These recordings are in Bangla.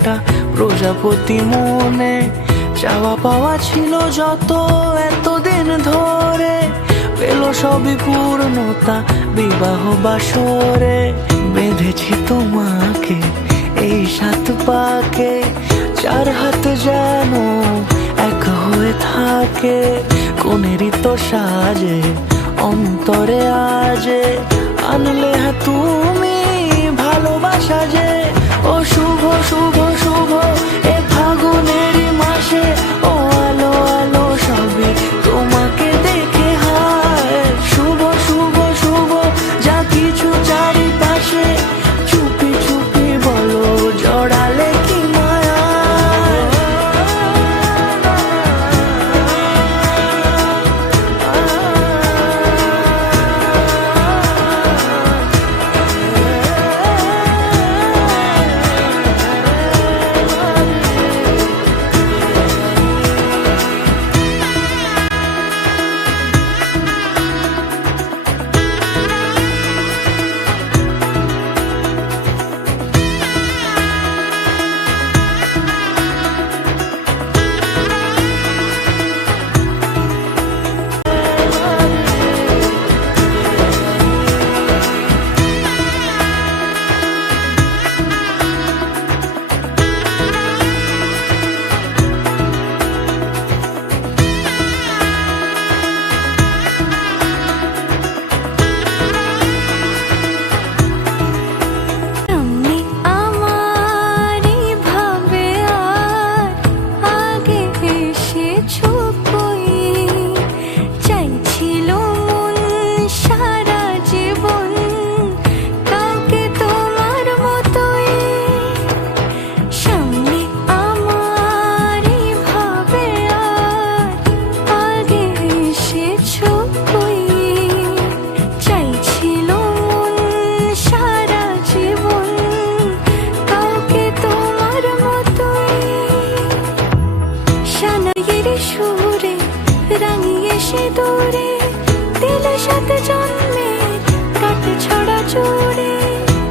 একটা প্রজাপতি মনে। চাওয়া পাওয়া ছিল যত এতদিন ধরে, পেল সবই পূর্ণতা বিবাহ বাসরে। বেঁধেছি তোমাকে এই 7 পাকে, 4 হাত যেন এক হয়ে থাকে। কোনেরই তো সাজে অন্তরে আজে, আনলে হ্যাঁ তুমি ভালোবাসা যে। ও শুভ শুভ শুভ এ ফাগুনেরই মাসে, ও আলো আলো সবই তোমাকে দেখে হায়। শুভ শুভ শুভ যা কিছু চারিপাশে, চুপি চুপি বলো জড়ালে কি মায়া।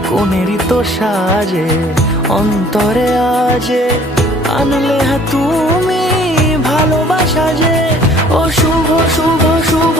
কোনেরই তো সাজে অন্তরে আজে, আনলে হ্যাঁ তুমি ভালোবাসা যে। ও শুভ শুভ শুভ